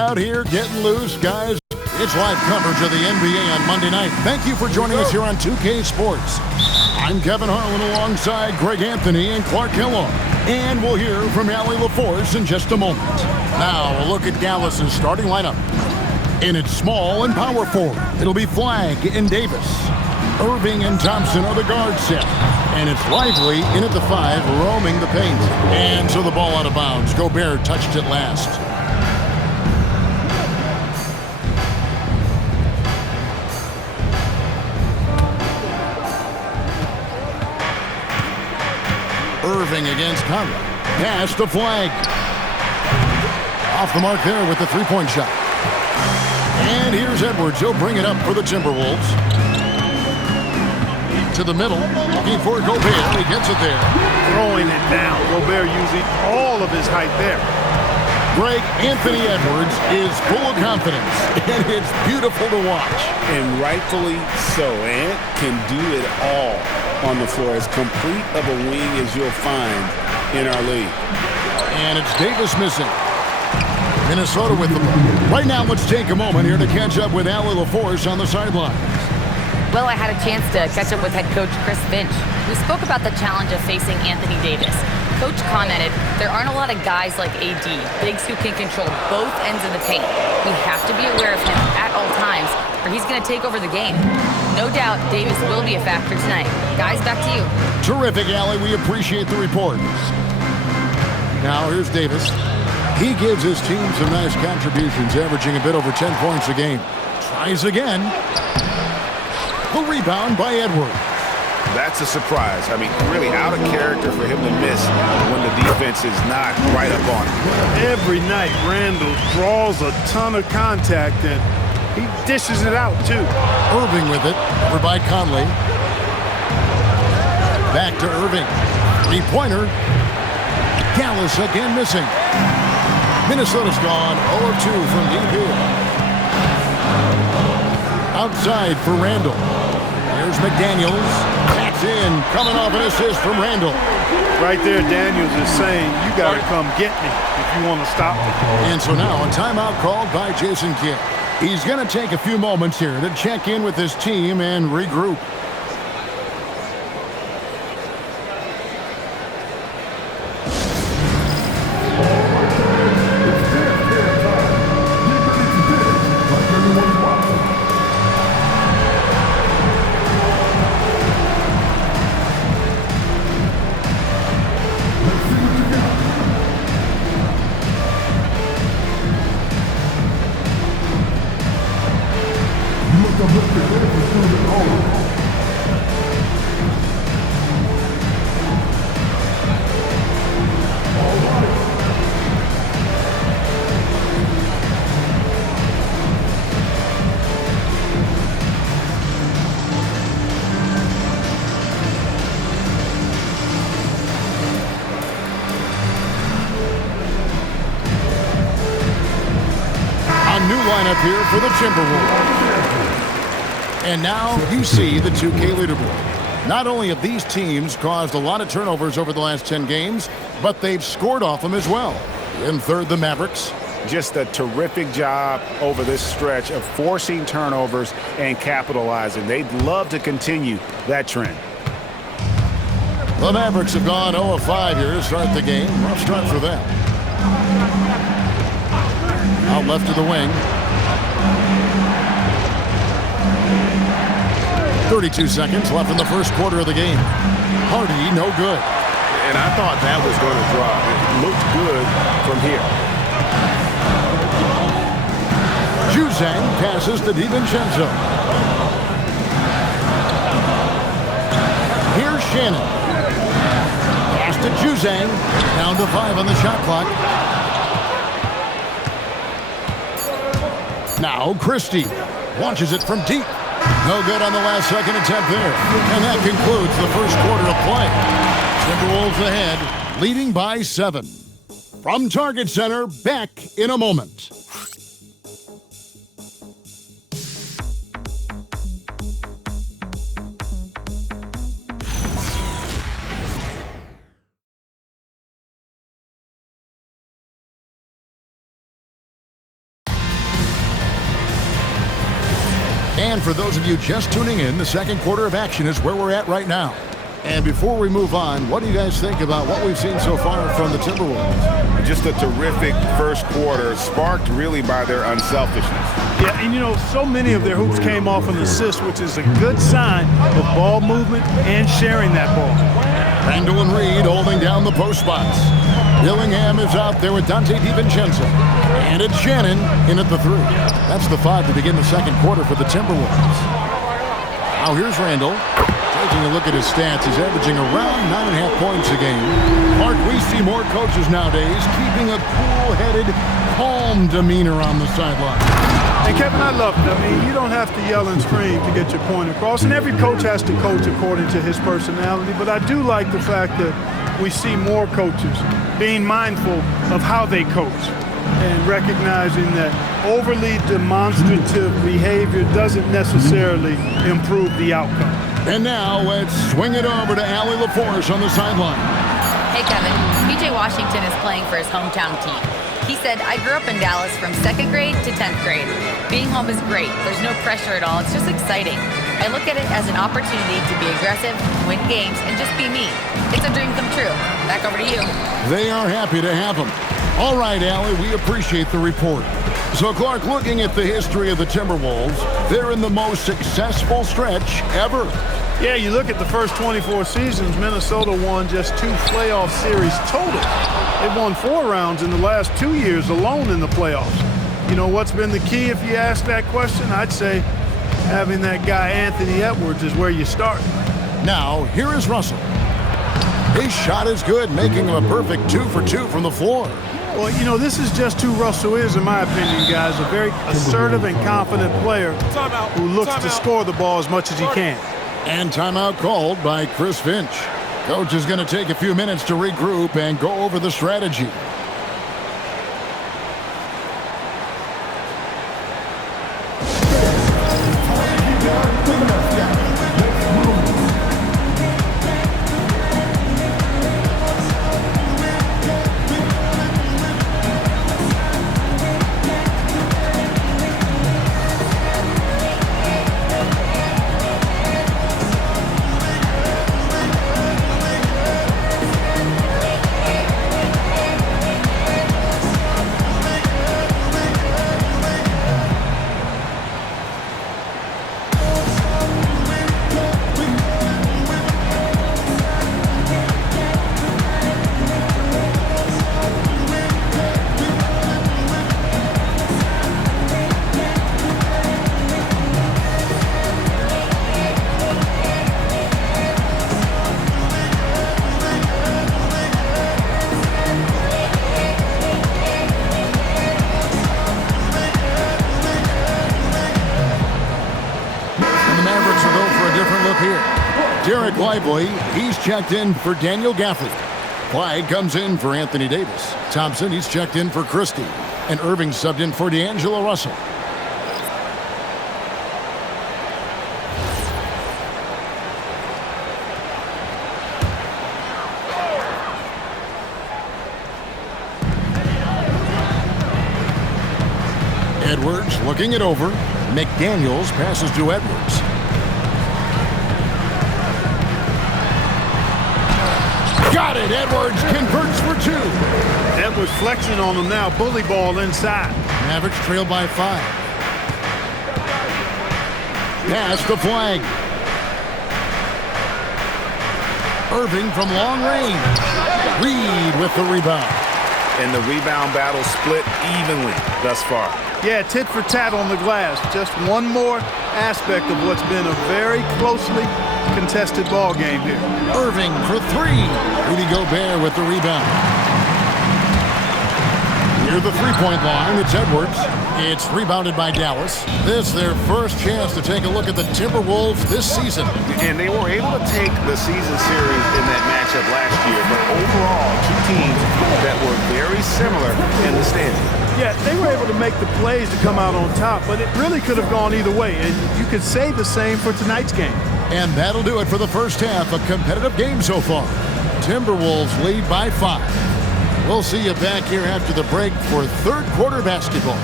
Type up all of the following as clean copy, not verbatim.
out here getting loose, guys. It's live coverage of the NBA on Monday night. Thank you for joining us here on 2K Sports. I'm Kevin Harlan alongside Greg Anthony and Clark Kellogg. And we'll hear from Allie LaForce in just a moment. Now, a look at Dallas's starting lineup. In its small and power forward, it'll be Flagg and Davis. Irving and Thompson are the guard set. And it's Lively in at the 5, roaming the paint. And so the ball out of bounds. Gobert touched it last. Irving against Conley. Pass to Flagg. Off the mark there with the three-point shot. And here's Edwards. He'll bring it up for the Timberwolves. To the middle, looking for Gobert. He gets it there. Throwing it down. Gobert using all of his height there. Greg, Anthony Edwards is full of confidence, and it's beautiful to watch. And rightfully so. Ant can do it all on the floor. As complete of a wing as you'll find in our league. And it's Davis missing. Minnesota with the ball. Right now, let's take a moment here to catch up with Allie LaForce on the sideline. Well, I had a chance to catch up with head coach Chris Finch, who spoke about the challenge of facing Anthony Davis. Coach commented, there aren't a lot of guys like AD, bigs who can control both ends of the paint. We have to be aware of him at all times, or he's going to take over the game. No doubt, Davis will be a factor tonight. Guys, back to you. Terrific, Allie. We appreciate the report. Now, here's Davis. He gives his team some nice contributions, averaging a bit over 10 points a game. Tries again. The rebound by Edwards. That's a surprise. I mean, really out of character for him to miss when the defense is not right up on him. Every night, Randall draws a ton of contact, and he dishes it out, too. Irving with it, over by Conley. Back to Irving. Three-pointer. Dallas again missing. Minnesota's gone 0 of 2 from deep here. Outside for Randall. Here's McDaniels. That's in. Coming off an assist from Randall. Right there, Daniels is saying, you got to come get me if you want to stop me. And so now a timeout called by Jason Kidd. He's going to take a few moments here to check in with his team and regroup. Lineup here for the Timberwolves. And now you see the 2K leaderboard. Not only have these teams caused a lot of turnovers over the last 10 games, but they've scored off them as well. In third, the Mavericks. Just a terrific job over this stretch of forcing turnovers and capitalizing. They'd love to continue that trend. The Mavericks have gone 0 of 5 here to start the game. Rough start for them. Out left to the wing. 32 seconds left in the first quarter of the game. Hardy, no good. And I thought that was going to drop. It looked good from here. Juzang passes to DiVincenzo. Here's Shannon. Pass to Juzang. Down to 5 on the shot clock. Now Christie launches it from deep. No good on the last second attempt there. And that concludes the first quarter of play. Timberwolves ahead, leading by 7. From Target Center, back in a moment. And for those of you just tuning in, the second quarter of action is where we're at right now. And before we move on, what do you guys think about what we've seen so far from the Timberwolves? Just a terrific first quarter, sparked really by their unselfishness. Yeah, and so many of their hoops came off an assist, which is a good sign of ball movement and sharing that ball. Randall and Reed holding down the post spots. Dillingham is out there with Dante DiVincenzo. And it's Shannon in at the 3. That's the 5 to begin the second quarter for the Timberwolves. Now here's Randall. Taking a look at his stats, he's averaging around 9.5 points a game. Mark, we see more coaches nowadays keeping a cool-headed, calm demeanor on the sideline. And Kevin, I love it. I mean, you don't have to yell and scream to get your point across, and every coach has to coach according to his personality, but I do like the fact that we see more coaches being mindful of how they coach and recognizing that overly demonstrative behavior doesn't necessarily improve the outcome. And now let's swing it over to Allie LaForce on the sideline. Hey, Kevin. PJ Washington is playing for his hometown team. He said, I grew up in Dallas from 2nd grade to 10th grade. Being home is great. There's no pressure at all. It's just exciting. I look at it as an opportunity to be aggressive, win games, and just be me. It's a dream come true. Back over to you. They are happy to have him. All right, Allie, we appreciate the report. So, Clark, looking at the history of the Timberwolves, they're in the most successful stretch ever. Yeah, you look at the first 24 seasons, Minnesota won just 2 playoff series total. They've won 4 rounds in the last 2 years alone in the playoffs. You know what's been the key if you ask that question? I'd say having that guy Anthony Edwards is where you start. Now, here is Russell. His shot is good, making him a perfect 2 for 2 from the floor. Well, this is just who Russell is, in my opinion, guys. A very assertive and confident player who looks to score the ball as much as he can. And timeout called by Chris Finch. Coach is going to take a few minutes to regroup and go over the strategy. Derek Lively, he's checked in for Daniel Gafford. Clyde comes in for Anthony Davis. Thompson, he's checked in for Christie. And Irving subbed in for D'Angelo Russell. Edwards looking it over. McDaniels passes to Edwards. Got it. Edwards converts for 2. Edwards flexing on him now. Bully ball inside. Mavericks trail by 5. Pass the flag. Irving from long range. Reed with the rebound. And the rebound battle split evenly thus far. Yeah, tit for tat on the glass. Just one more aspect of what's been a very closely contested ball game here. Irving for 3. Rudy Gobert with the rebound. Near the three-point line, it's Edwards. It's rebounded by Dallas. This their first chance to take a look at the Timberwolves this season. And they were able to take the season series in that matchup last year. But overall, 2 teams that were very similar in the standings. Yeah, they were able to make the plays to come out on top, but it really could have gone either way. And you could say the same for tonight's game. And that'll do it for the first half. A competitive game so far. Timberwolves lead by 5. We'll see you back here after the break for third quarter basketball.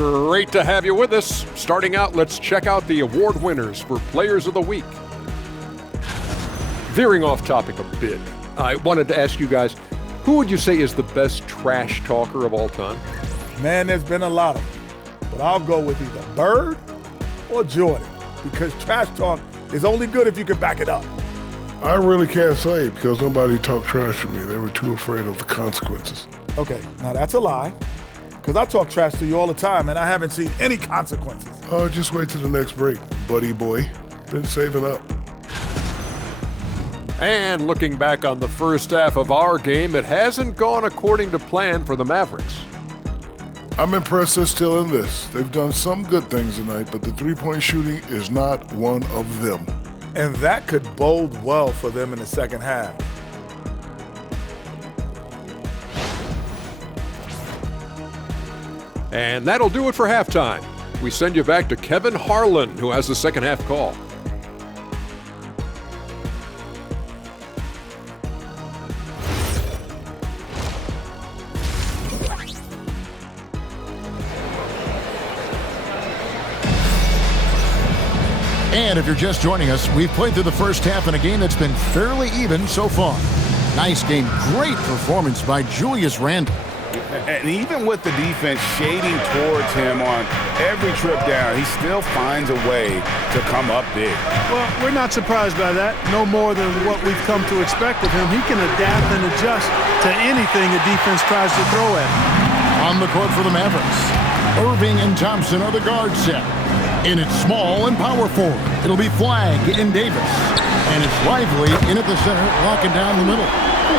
Great to have you with us. Starting out, let's check out the award winners for Players of the Week. Veering off topic a bit, I wanted to ask you guys, who would you say is the best trash talker of all time? Man, there's been a lot of them, but I'll go with either Bird or Jordan, because trash talk is only good if you can back it up. I really can't say because nobody talked trash to me. They were too afraid of the consequences. Okay, now that's a lie, because I talk trash to you all the time, and I haven't seen any consequences. Oh, just wait till the next break, buddy boy. Been saving up. And looking back on the first half of our game, it hasn't gone according to plan for the Mavericks. I'm impressed they're still in this. They've done some good things tonight, but the three-point shooting is not one of them. And that could bode well for them in the second half. And that'll do it for halftime. We send you back to Kevin Harlan, who has the second half call. And if you're just joining us, we've played through the first half in a game that's been fairly even so far. Nice game, great performance by Julius Randle. And even with the defense shading towards him on every trip down, he still finds a way to come up big. Well, we're not surprised by that. No more than what we've come to expect of him. He can adapt and adjust to anything a defense tries to throw at him. On the court for the Mavericks, Irving and Thompson are the guard set. In its small and power forward, it'll be Flagg and Davis. And it's Lively in at the center, locking down the middle.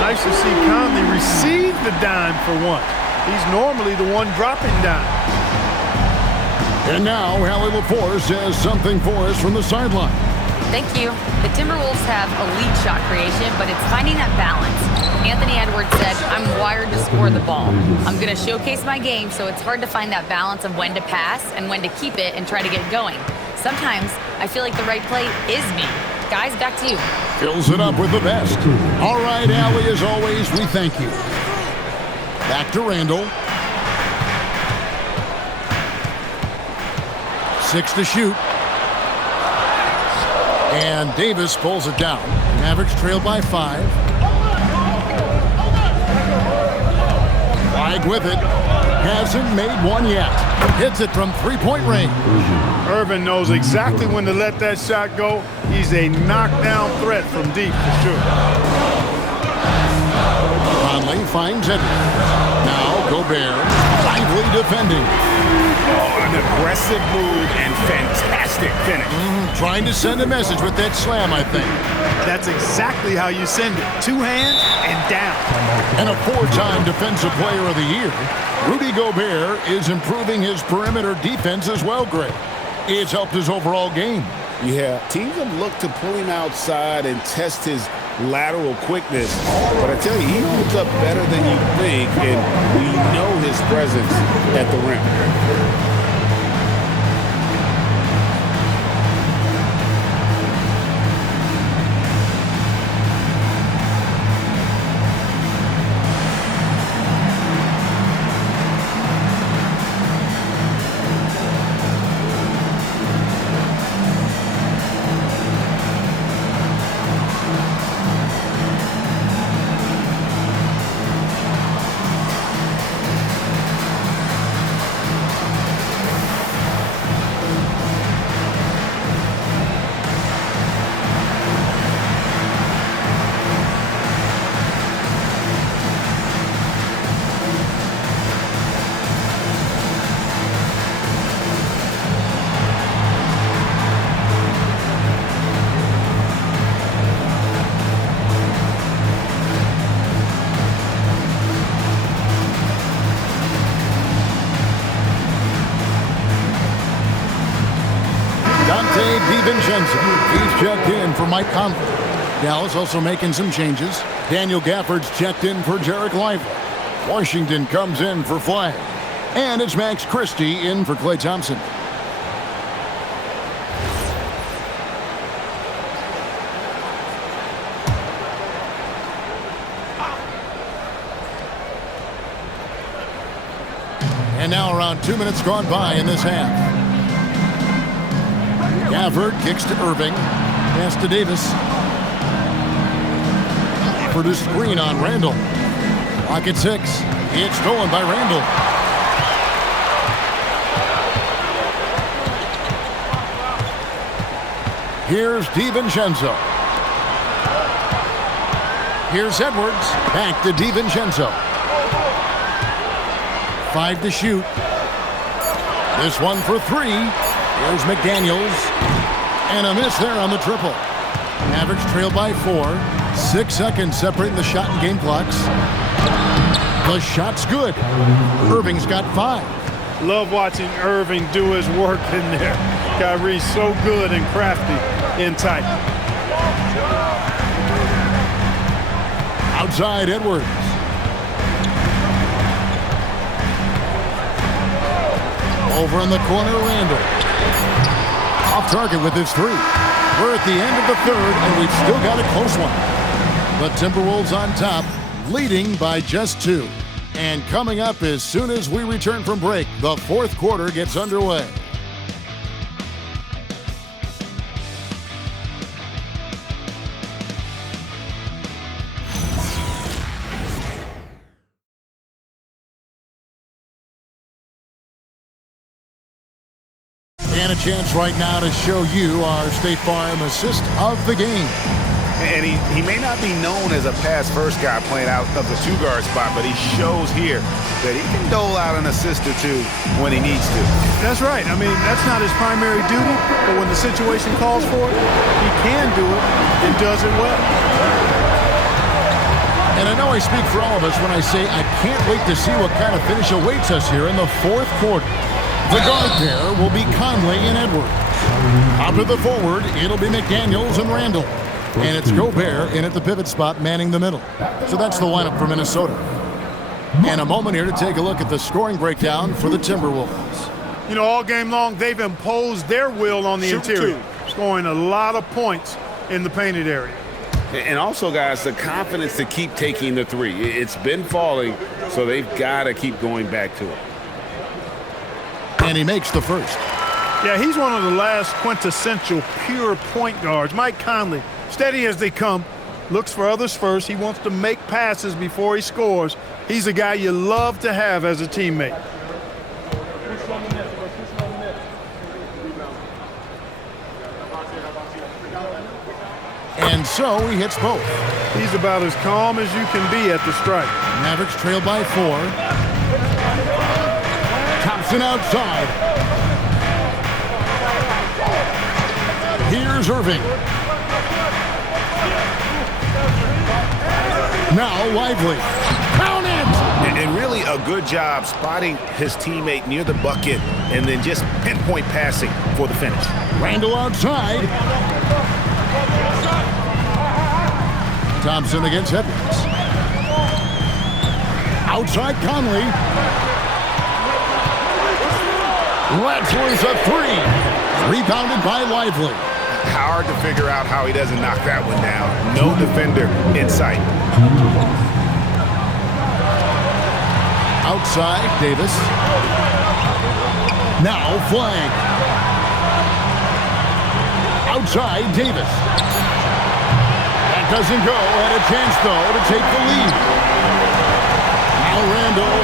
Nice to see Conley receive the dime for once. He's normally the one dropping dime. And now, Hallie LaForce has something for us from the sideline. Thank you. The Timberwolves have elite shot creation, but it's finding that balance. Anthony Edwards said, I'm wired to score the ball. I'm going to showcase my game, so it's hard to find that balance of when to pass and when to keep it and try to get going. Sometimes I feel like the right play is me. Guys, back to you. Fills it up with the best. All right, Allie, as always, we thank you. Back to Randall. 6 to shoot. And Davis pulls it down. Mavericks trailed by 5. Flagg with it. Hasn't made one yet. Hits it from three-point range. Irvin knows exactly when to let that shot go. He's a knockdown threat from deep for sure. Conley finds it. Now Gobert. Lively defending. Oh, an aggressive move and fantastic finish. Trying to send a message with that slam, I think. That's exactly how you send it. 2 hands and down. And a 4-time Defensive Player of the Year, Rudy Gobert is improving his perimeter defense as well, Greg. It's helped his overall game. Yeah, teams have looked to pull him outside and test his lateral quickness. But I tell you, he holds up better than you think, and we know his presence at the rim. He's checked in for Mike Conley. Dallas also making some changes. Daniel Gafford's checked in for Jarek Lively. Washington comes in for Flagg. And it's Max Christie in for Klay Thompson. And now around 2 minutes gone by in this half. Gafford kicks to Irving. Pass to Davis. For the screen on Randall. Clock at 6. It's stolen by Randall. Here's DiVincenzo. Here's Edwards. Back to DiVincenzo. 5 to shoot. This one for 3. Here's McDaniels. And a miss there on the triple. Mavericks trail by 4. 6 seconds separating the shot and game clocks. The shot's good. Irving's got 5. Love watching Irving do his work in there. Kyrie's so good and crafty in tight. Outside Edwards. Over in the corner, Randall. Off target with his 3. We're at the end of the third, and we've still got a close one. The Timberwolves on top, leading by just 2. And coming up as soon as we return from break, the fourth quarter gets underway. And a chance right now to show you our State Farm assist of the game. And he may not be known as a pass-first guy playing out of the 2-guard spot, but he shows here that he can dole out an assist or 2 when he needs to. That's right. I mean, that's not his primary duty, but when the situation calls for it, he can do it and does it well. And I know I speak for all of us when I say I can't wait to see what kind of finish awaits us here in the fourth quarter. The guard pair will be Conley and Edwards. Out to the forward, it'll be McDaniels and Randall. And it's Gobert in at the pivot spot, manning the middle. So that's the lineup for Minnesota. And a moment here to take a look at the scoring breakdown for the Timberwolves. You know, all game long, they've imposed their will on the interior, scoring a lot of points in the painted area. And also, guys, the confidence to keep taking the 3. It's been falling, so they've got to keep going back to it. And he makes the first. Yeah, he's one of the last quintessential pure point guards. Mike Conley, steady as they come, looks for others first. He wants to make passes before he scores. He's a guy you love to have as a teammate. And so he hits both. He's about as calm as you can be at the strike. Mavericks trail by 4. Thompson outside. Here's Irving. Now Lively. Count it! And really a good job spotting his teammate near the bucket and then just pinpoint passing for the finish. Randall outside. Thompson against Edwards. Outside Conley. Lets loose a 3. Rebounded by Lively. Hard to figure out how he doesn't knock that one down. No defender in sight. Outside Davis. Now flag. Outside Davis. That doesn't go. Had a chance though to take the lead. Now Randall.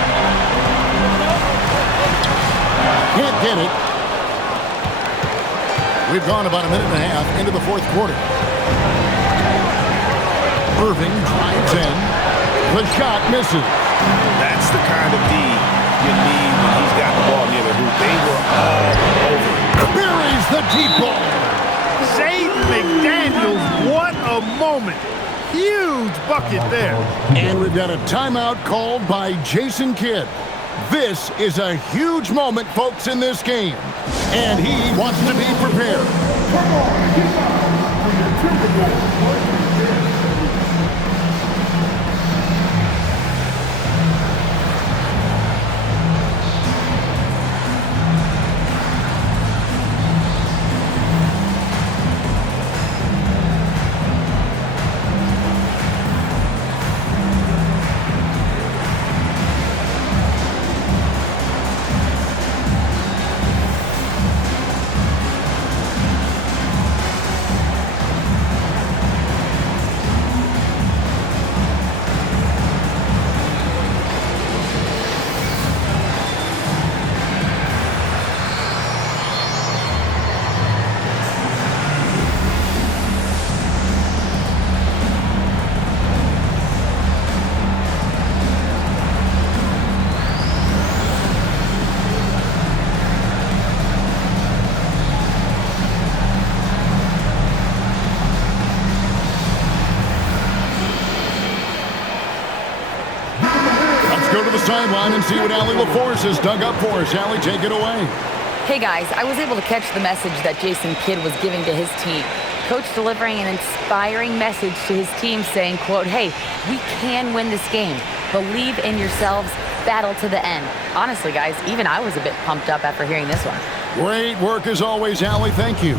Can't get it. We've gone about a minute and a half into the fourth quarter. Irving drives in. The shot misses. That's the kind of D you need when he's got the ball near the hoop. They were all over it. Buries the deep ball. Jaden McDaniels, what a moment. Huge bucket there. And we've got a timeout called by Jason Kidd. This is a huge moment, folks, in this game. And he wants to be prepared. Let's go to the sideline and see what Allie LaForce has dug up for us. Allie, take it away. Hey guys, I was able to catch the message that Jason Kidd was giving to his team. Coach delivering an inspiring message to his team saying, quote, hey, we can win this game. Believe in yourselves, battle to the end. Honestly, guys, even I was a bit pumped up after hearing this one. Great work as always, Allie. Thank you.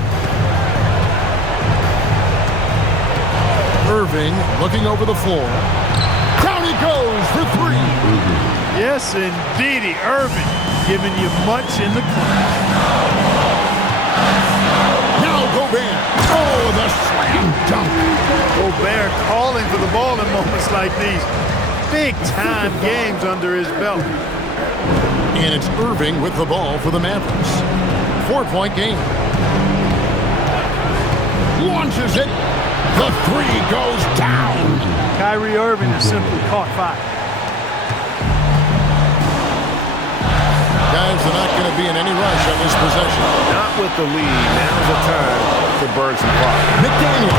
Irving looking over the floor. Down he goes for three. Yes, indeedy. Irving giving you much in the clutch. Now Gobert. Oh, the slam dunk. Gobert calling for the ball in moments like these. Big-time games under his belt. And it's Irving with the ball for the Mavericks. 4-point game. Launches it. The three goes down. Kyrie Irving has simply caught fire. Guys, they're not going to be in any rush on this possession. Not with the lead. Now's the time to burn some clock. McDaniel.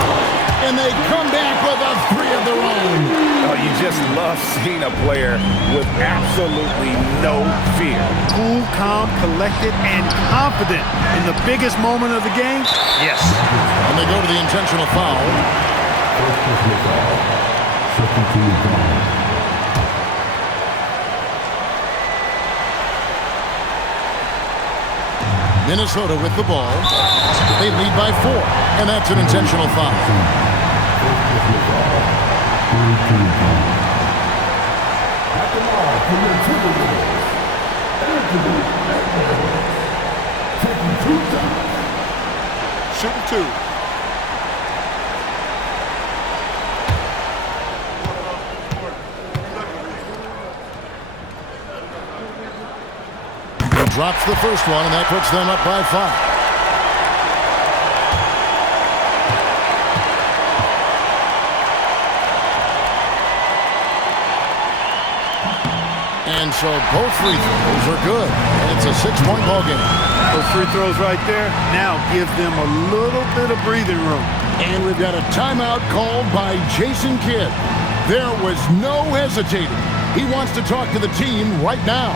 And they come back with a three of their own. Oh, you just love seeing a player with absolutely no fear. Cool, calm, collected, and confident in the biggest moment of the game. Yes. And they go to the intentional foul. Minnesota with the ball. They lead by 4, and that's an intentional foul. Shooting 2. He drops the first one, and that puts them up by 5. And so both free throws are good. And it's a 6-point ball game. Those free throws right there now give them a little bit of breathing room. And we've got a timeout called by Jason Kidd. There was no hesitating. He wants to talk to the team right now.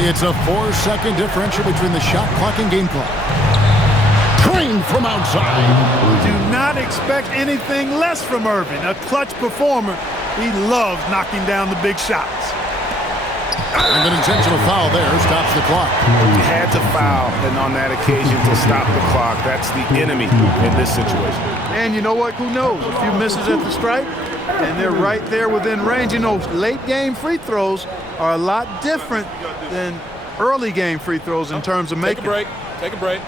It's a 4-second differential between the shot clock and game clock. Green from outside. Do not expect anything less from Irving. A clutch performer. He loves knocking down the big shots. And an intentional foul there stops the clock. You had to foul, and on that occasion to stop the clock. That's the enemy in this situation. And you know what? Who knows? A few misses at the stripe, and they're right there within range. You know, late game free throws are a lot different than early game free throws in terms of making. Take a break.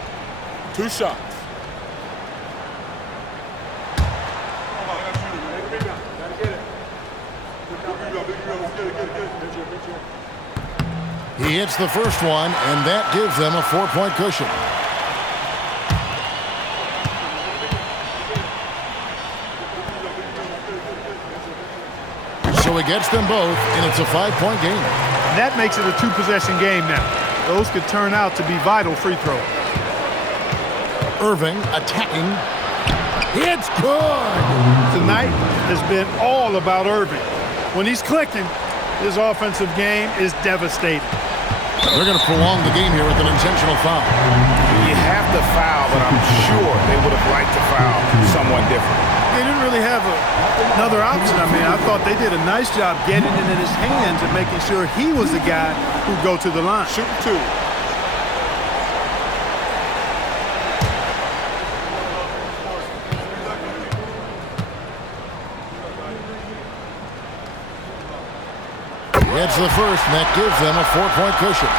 2 shots. He hits the first one, and that gives them a 4-point cushion. So he gets them both, and it's a 5-point game. That makes it a 2-possession game now. Those could turn out to be vital free throws. Irving attacking. It's good! Tonight has been all about Irving. When he's clicking, his offensive game is devastating. They're going to prolong the game here with an intentional foul. You have to foul, but I'm sure they would have liked to foul someone different. They didn't really have another option. I mean, I thought they did a nice job getting it in his hands and making sure he was the guy who'd go to the line. Shoot two. Gets the first, and that gives them a 4-point cushion.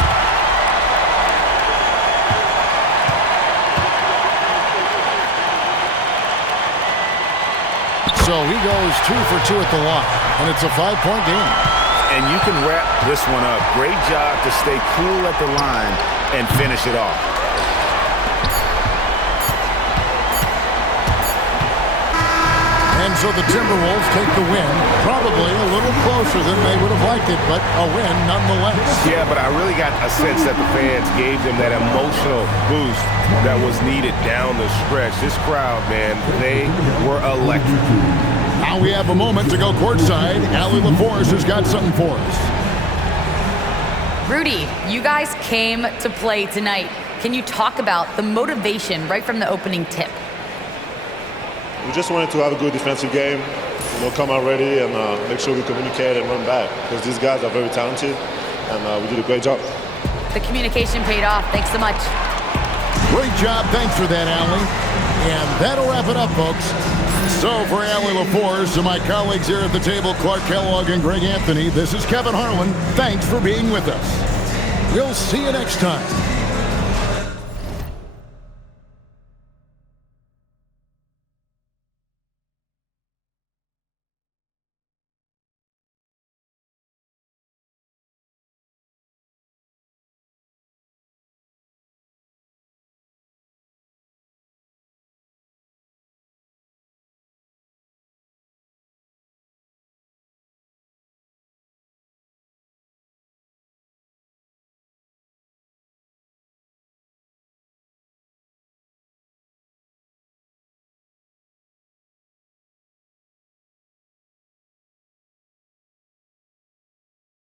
So he goes 2 for 2 at the line, and it's a 5-point game. And you can wrap this one up. Great job to stay cool at the line and finish it off. And so the Timberwolves take the win, probably a little closer than they would have liked it, but a win nonetheless. Yeah, but I really got a sense that the fans gave them that emotional boost that was needed down the stretch. This crowd, man, they were electric. Now we have a moment to go courtside. Allie LaForce has got something for us. Rudy, you guys came to play tonight. Can you talk about the motivation right from the opening tip? We just wanted to have a good defensive game, come out ready and make sure we communicate and run back because these guys are very talented and we did a great job. The communication paid off. Thanks so much. Great job. Thanks for that, Allie. And that'll wrap it up, folks. So for Allie LaForce and my colleagues here at the table, Clark Kellogg and Greg Anthony, this is Kevin Harlan. Thanks for being with us. We'll see you next time.